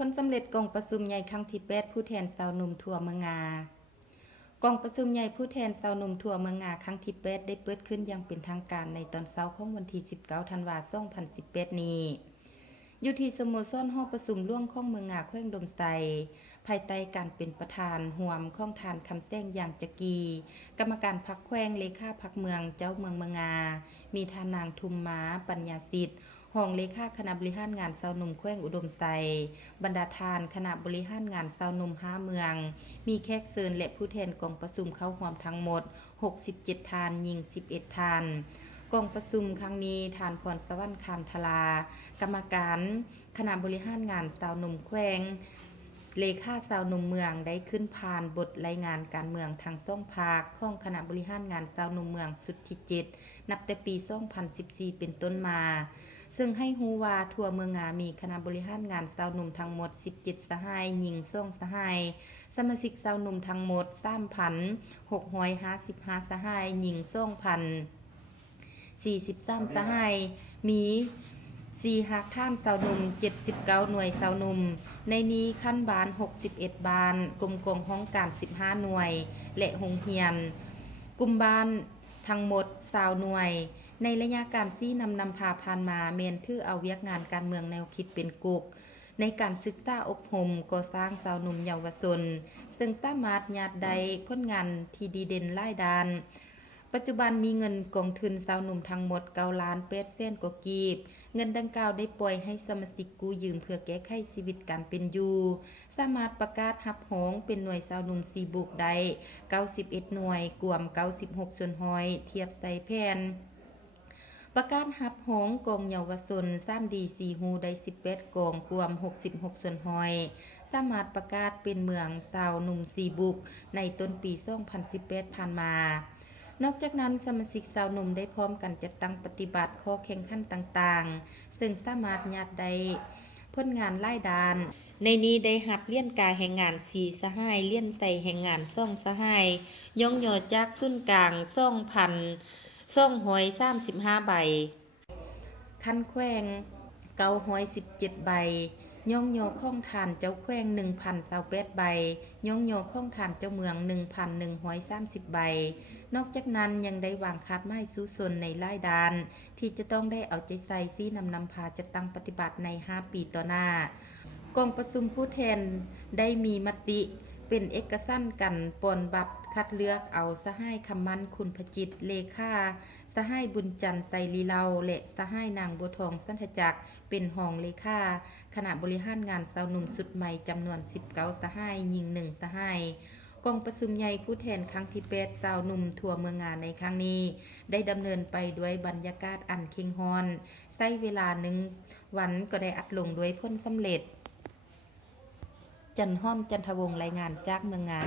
ผลสำเร็จกองประชุมใหญ่ครั้งที่8ผู้แทนชาวหนุ่มทั่วเมืองงากองประชุมใหญ่ผู้แทนชาวหนุ่มทั่วเมืองงาครั้งที่8ได้เปิดขึ้นอย่างเป็นทางการในตอนเช้าของวันที่19ธันวาคม2018นี้อยู่ที่สโมสรหอประชุมร่วมของเมืองงาแขวงดมไซภายใต้การเป็นประธานร่วมของทานคำแซงอย่างจักรีกรรมการพรรคแขวงเลขาพรรคเมืองเจ้าเมืองเมืองงามีทานนางทุมม้าปัญญาสิทธิ์รองเลขาคณะบริหารงานชาวหนุ่มแขวงอุดมไซบรรดาทานคณะบริหารงานชาวหนุ่ม5เมืองมีแขกเชิญและผู้แทนกองประชุมเข้าร่วมทั้งหมด67ทานหญิง11ทานกองประชุมครั้งนี้ทานพรสวรรค์คามทลากรรมการคณะบริหารงานชาวหนุ่มแขวงเลขาชาวหนุ่มเมืองได้ขึ้นผ่านบทรายงานการเมืองทั้ง2ภาคของคณะบริหารงานชาวหนุ่มเมืองสุดที่7นับแต่ปี2014เป็นต้นมาซึ่งให้ฮู้ว่าทั่วเมืองงามีคณะบริหารงานชาวหนุ่มทั้งหมด17สหายหญิง2สหายสมาชิกชาวหนุ่มทั้งหมด 3,655 สหายหญิง 2,043 สหายมี4หักท่านชาวหนุ่ม79หน่วยชาวหนุ่มในนี้ขั้นบาน61บ้านกลุ่มกองห้องการ15หน่วยและโรงเรียนกลุ่มบ้านทั้งหมด20หน่วยในระยะการ4นำพาผ่านมาแม่นถือเอาเวียกงานการเมืองแนวคิดเป็นกุกในการศึกษาอบรมก่อสร้างชาวหนุ่มเยาวชนซึ่งสามารถญาติได้ผลงานที่ดีเด่นหลายด้านปัจจุบันมีเงินกองทุนชาวหนุ่มทั้งหมด9ล้าน8แสนกว่ากีบเงินดังกล่าวได้ปล่อยให้สมาชิกกู้ยืมเพื่อแก้ไขชีวิตการเป็นอยู่สามารถประกาศรับรองเป็นหน่วยชาวหนุ่ม4บุกได้91หน่วยกวม96ส่วนร้อยเทียบใส่แผ่นประกาศรับรองกองเยาวชน 3D 4ฮูได้18กองกวม66ส่วนร้อยสามารถประกาศเป็นเมืองชาวหนุ่ม4บุกในต้นปี2018ผ่านมานอกจากนั้นสมาชิกชาวหนุ่มได้พร้อมกันจัดตั้งปฏิบัติข้อแข่งขันต่างๆซึ่งสามารถญาติได้ผลงานหลายด้านในนี้ได้รับเหรียญกาแห่งงาน4สหายเหรียญใส่แห่งงาน2สหายย่องยอจากศูนย์กลาง 2,235 ใบคันแขวง917 ใบย่องยอของฐานเจ้าแขวง 1,028 ใบย่องยอของฐานเจ้าเมือง 1,130 ใบนอกจากนั้นยังได้วางคาดหมายสู่ชนในหลายด้านที่จะต้องได้เอาใจใส่ซี้นำพาจัดตั้งปฏิบัติใน5ปีต่อหน้ากองประชุมผู้แทนได้มีมติเป็นเอกฉันท์กันปอนบัตรคัดเลือกเอาสหายคำมันคุณพจิตรเลขาสหายบุญจันทร์ไสลีเลาและสหายนางบัวทองสันทจักรเป็นรองเลขาคณะบริหารงานชาวหนุ่มสุดใหม่จำนวน19สหายหญิง1สหายกองประชุมใหญ่ผู้แทนครั้งที่8ชาวหนุ่มทั่วเมืองงานในครั้งนี้ได้ดำเนินไปด้วยบรรยากาศอันเข้มข้นใช้เวลา1วันก็ได้อัดลงด้วยผลสำเร็จจันทร์ห้อมจันทวงศ์รายงานจากเมืองงา